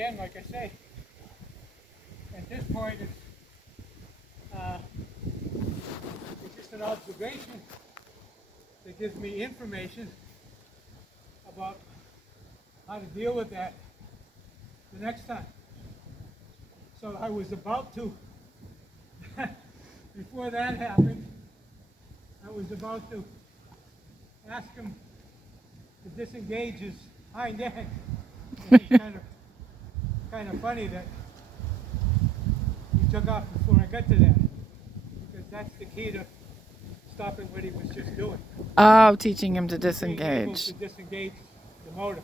again, like I say, at this point uh, it's just an observation that gives me information about how to deal with that the next time. So I was about to, before that happened, I was about to ask him to disengage his hind end. And it's kind of funny that he took off before I got to that, because that's the key to stopping what he was just doing. Oh, teaching him to Being able disengage. to disengage the motor.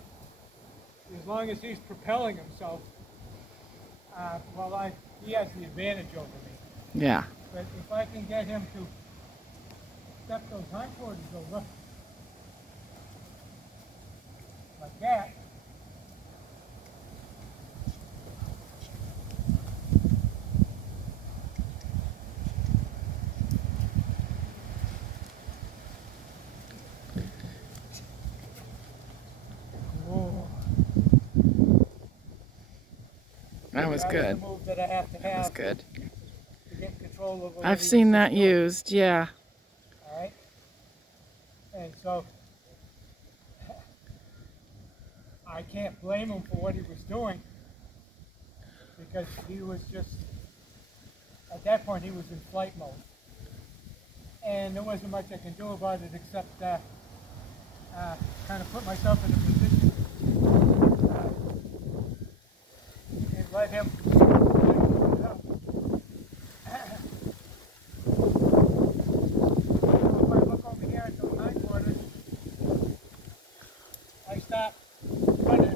As long as he's propelling himself, he has the advantage over me. Yeah. But if I can get him to step those hindquarters over, like that, whoa. That was That good. is the move that I have to That was have good. to get control over what I've he was seen just that doing. used, yeah. All right? And so I can't blame him for what he was doing, because he was just, at that point, he was in flight mode. And there wasn't much I can do about it except kind of put myself in a position and let him. If I look over here at those hindquarters, I stop running.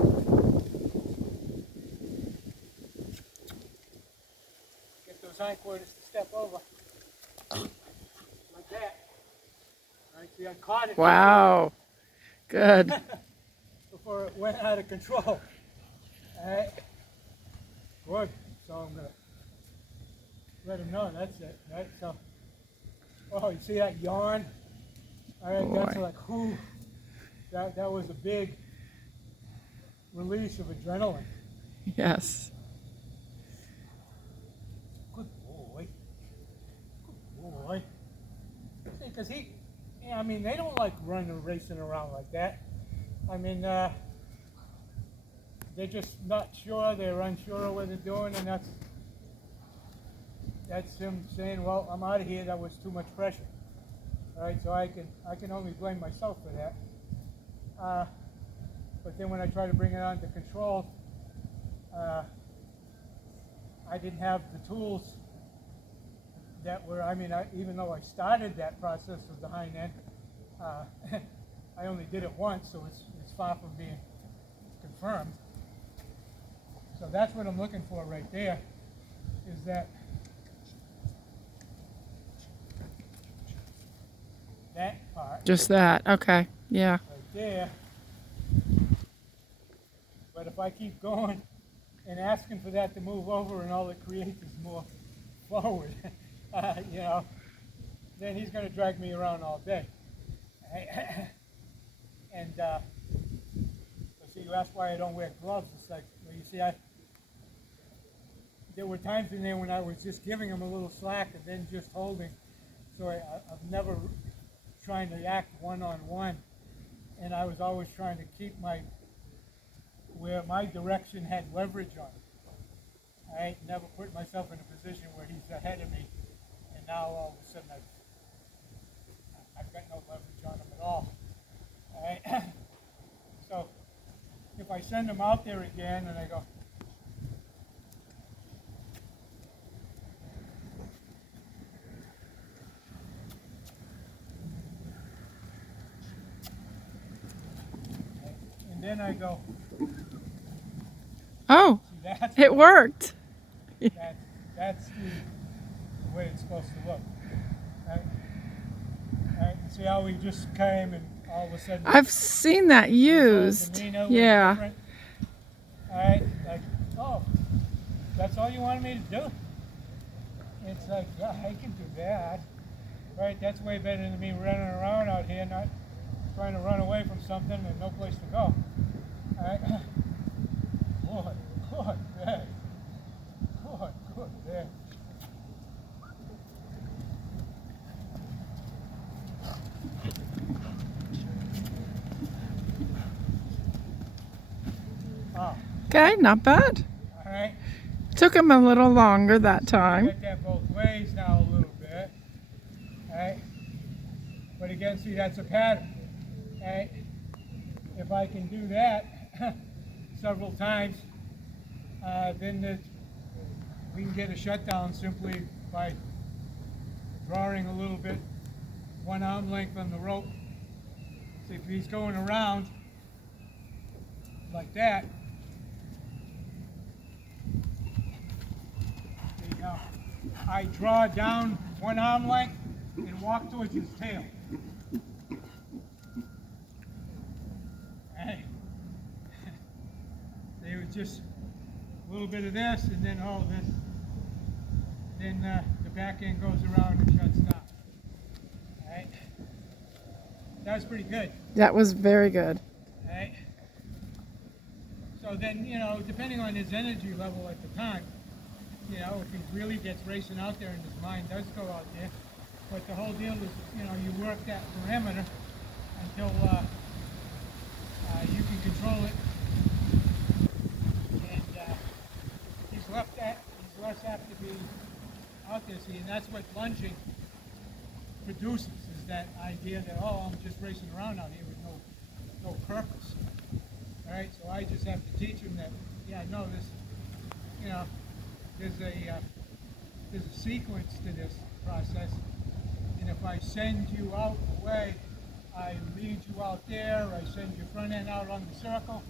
Get those hindquarters to step over. Like that. All right, see, I caught it Wow. Good. before it went out of control. All right. Good. So I'm going to let him know that's it. Right. So, oh, you see that yawn? All right. That's Boy. like, whew. That was a big release of adrenaline. Yes. Good boy. Good boy. See, because I mean, they don't like running and racing around like that. I mean, they're just not sure. They're unsure of what they're doing, and that's him saying, "Well, I'm out of here. That was too much pressure." All right, so I can only blame myself for that. But then when I try to bring it under control, I didn't have the tools that were, I mean, even though I started that process of the hind end, I only did it once, so it's far from being confirmed. So that's what I'm looking for right there, is that part Just that. Okay. Yeah. right there. But if I keep going and asking for that to move over, and all it creates is more forward, then he's going to drag me around all day. And so see, you ask why I don't wear gloves. It's like, well, you see, there were times in there when I was just giving him a little slack and then just holding. So I've never trying to act one-on-one, and I was always trying to keep where my direction had leverage on it. I ain't never put myself in a position where he's ahead of me, and now all of a sudden I've got no leverage on him at all. All right? So if I send him out there again and I go, and then I go, Oh, see, that's it worked. that's the way it's supposed to look. Right? Right? See how we just came and all of a sudden I've seen that used. demeanor was Yeah. different. All right, like, oh, that's all you wanted me to do? It's like, yeah, I can do that. Right, that's way better than me running around out here, not trying to run away from something and no place to go. All right, good, good. Oh, Okay, not bad. all right. Took him a little longer that time. Get that both ways now a little bit. All right. But again, see, that's a pattern. All right. If I can do that several times, we can get a shutdown simply by drawing a little bit, one arm length on the rope. See, if he's going around like that, see, now I draw down one arm length and walk towards his tail. Hey, they were just a little bit of this, and then all this. Then the back end goes around and shuts down. All right, that was pretty good. That was very good. All right. So then, depending on his energy level at the time, if he really gets racing out there and his mind does go out there, but the whole deal is, you work that parameter until you can control it, and he's less apt to be out there. See, and that's what lunging produces, is that idea that, I'm just racing around out here with no purpose. All right, so I just have to teach him that, there's a sequence to this process, and if I send you out the way, I lead you out there, I send your front end out on the circle,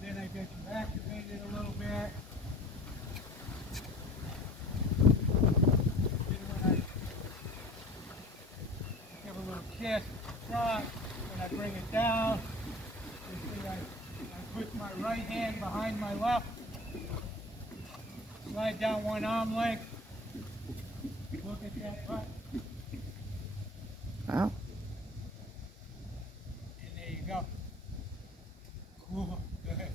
then I get you activated a little bit. Then when I give a little kiss, trot, when I bring it down, you see I put my right hand behind my left, slide down one arm length, look at that butt, Wow. and there you go. Cool, good.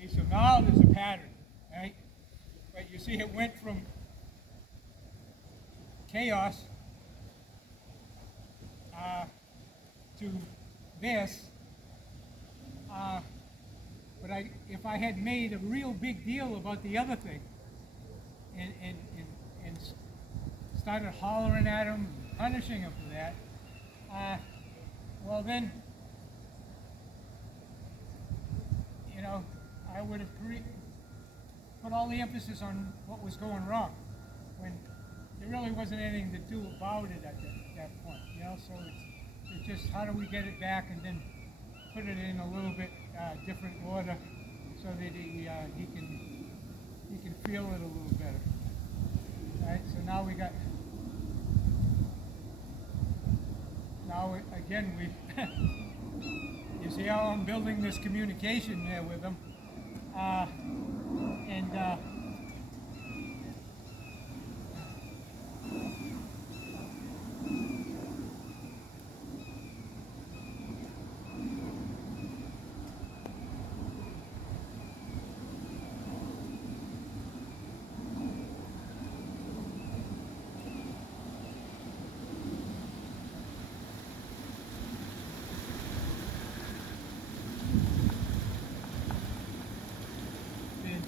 See, so now there's a pattern, right? But you see it went from chaos to this. But if I had made a real big deal about the other thing and started hollering at him, punishing him for that, well then, I would have put all the emphasis on what was going wrong when there really wasn't anything to do about it at that point. So it's just how do we get it back and then put it in a little bit different order so that he can feel it a little better. All right, so now again you see how I'm building this communication there with him,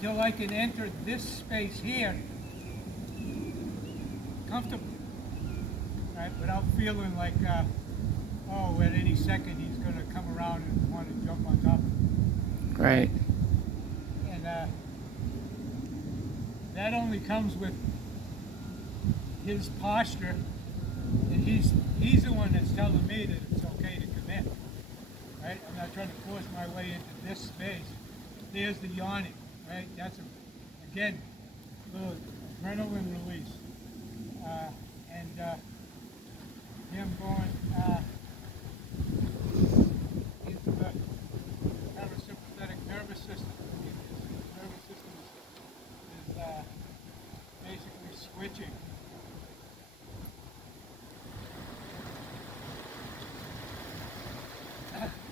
until I can enter this space here comfortably, right? Without feeling like, at any second he's going to come around and want to jump on top of me. Right. And that only comes with his posture, and he's the one that's telling me that it's okay to commit, right? I'm not trying to force my way into this space. There's the yawning. Right, that's again a little adrenaline release, and him going.